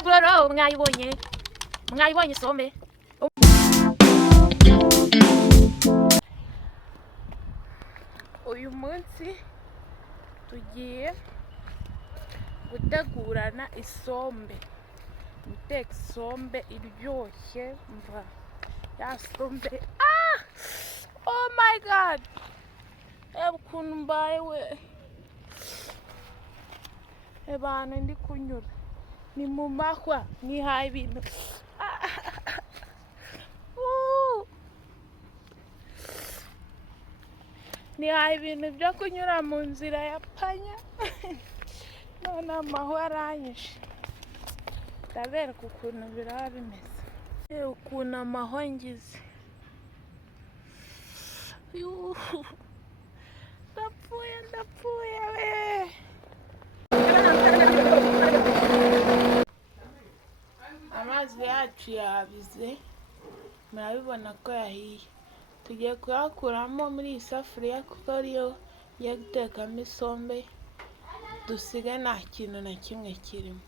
Imyiteguro mwayibonye isombe. Uyu munsi tugiye gutegurana isombe, guteka isombe iryoshye. Mva ya sombe, oh my god, reba ukuntu mbaye we, abantu ndi kunyura ni mu mahwa, nihaye ibintu nihaye ibintu byo kunyura mu nzira ya panya none amahwa aranyishe. Ndabereka ukuntu biraba bimeze, ukuntu amahwa ngize. Ndapfuye we. Amazi yacu yabize, murabibona ko yahiye. Tugiye kuyakuramo muri iyi safuriya kuko ariyo yo gutekamo isombe, dusige nta kintu na kimwe kirimo.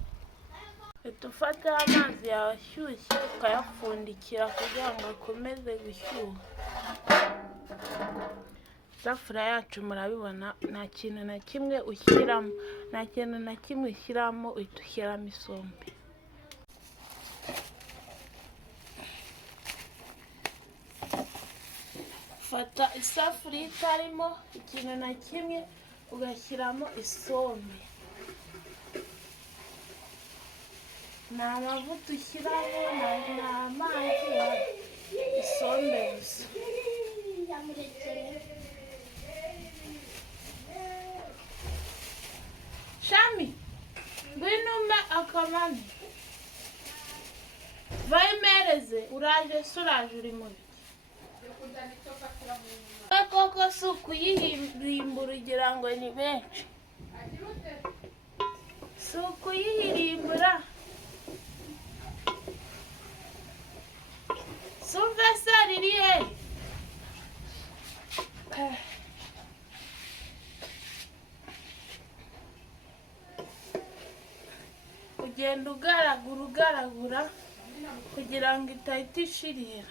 Dufate amazi yashyushye tukayapfundikira kugira ngo akomeze gushyuha. Isafuriya yacu murabibona nta kintu na kimwe ushyiramo, nta kintu na kimwe ushyiramo, uhita ushyiramo isombe. Fata isafuriya itarimo ikintu na kimwe ugashyiramo isombe. Nta mavuta ushyiramo, nta mazi, isombe gusa. Shami, ngwino umpe akamani. Vayimereze, uraje uri mu biki? Koko si ukuyihirimbura ugira ngo ni benshi. Si ukuyihirimbura. Sumva se riri he? Ugenda ugaragura kugira ngo itahita ishirira.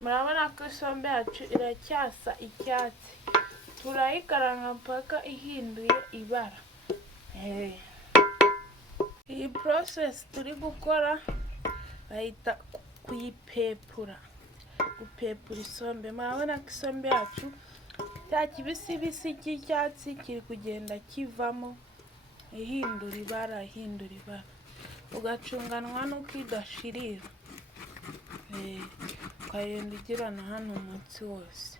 Murabona ko isombe yacu iracyasa icyatsi. Turayikaranga mpaka ihinduye ibara. Iyi process turi gukora bahita kuyipepura. Gupepura isombe. Murabona ko isombe yacu cya kibisi cy'icyatsi kiri kugenda kivamo, ihindura ibara. Ugacunganwa n'uko idashirira. Ukagenda ugirana hano umunsi wose.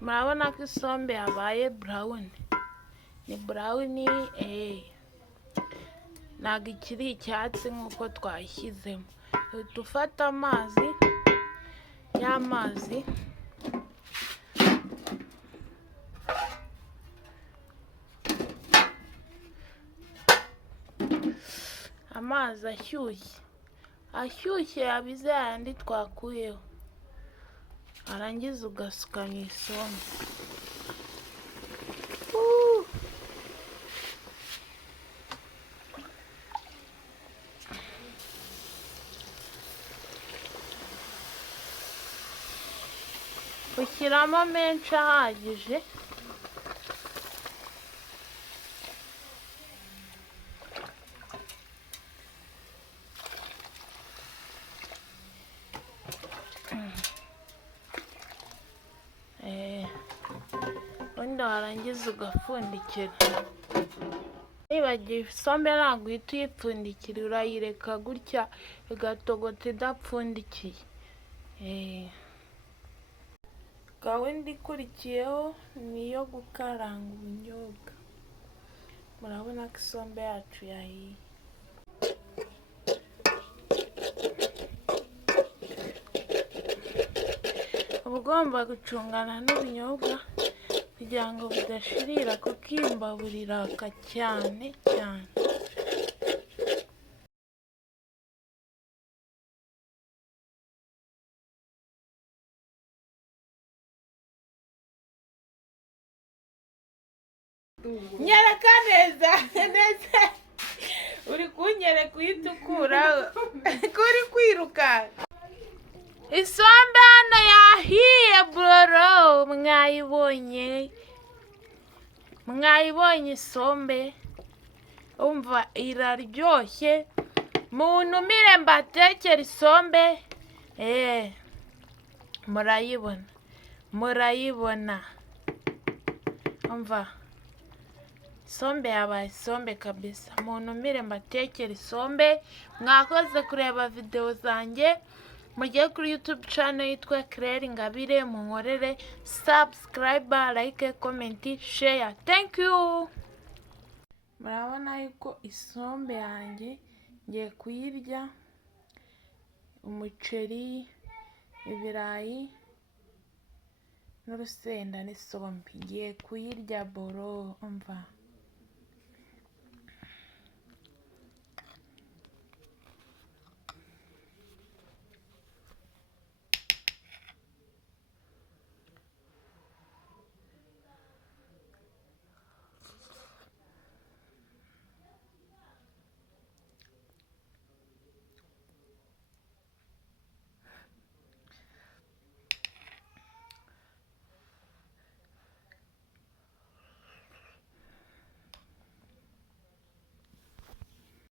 Murabona ko isombe yabaye brown. Ni brown, ntabwo ikiri icyatsi nk'uko twayishyizemo. Dufata amazi, amazi ashyushye yabize yandi twakuyeho, arangiza ugasuka mu isombe. Ushyiramo menshi ahagije. Ubundi warangiza ugapfundikira. Nibagiwe isombe ntabwo uhita uyipfundikira, urayireka gutya igatogota idapfundikiye. Gahunda ikurikiyeho ni iyo gukaranga ubunyobwa. Murabona ko isombe yacu yahiye. Uba ugomba gucungana n'ubunyobwa kugira ngo budashirira kuko imbabura iraka cyane. Nyereka neza kuraho kuri kwiruka. Isombe hano yahiye bro, mwayibonye isombe, umva iraryoshye, muntumire mbatekere isombe. Murayibona, umva isombe yabaye isombe kabisa, muntumire mbatekere isombe. Mwakoze kureba video zanjye, mujye kuri YouTube channel yitwa Claire Ingabire, munkorere subscribe, like, comment, share. Thank you. Murabona yuko isombe yanjye ngiye kuyirya, umuceri, ibirayi n'urusenda n'isombe, ngiye kuyirya boro, umva.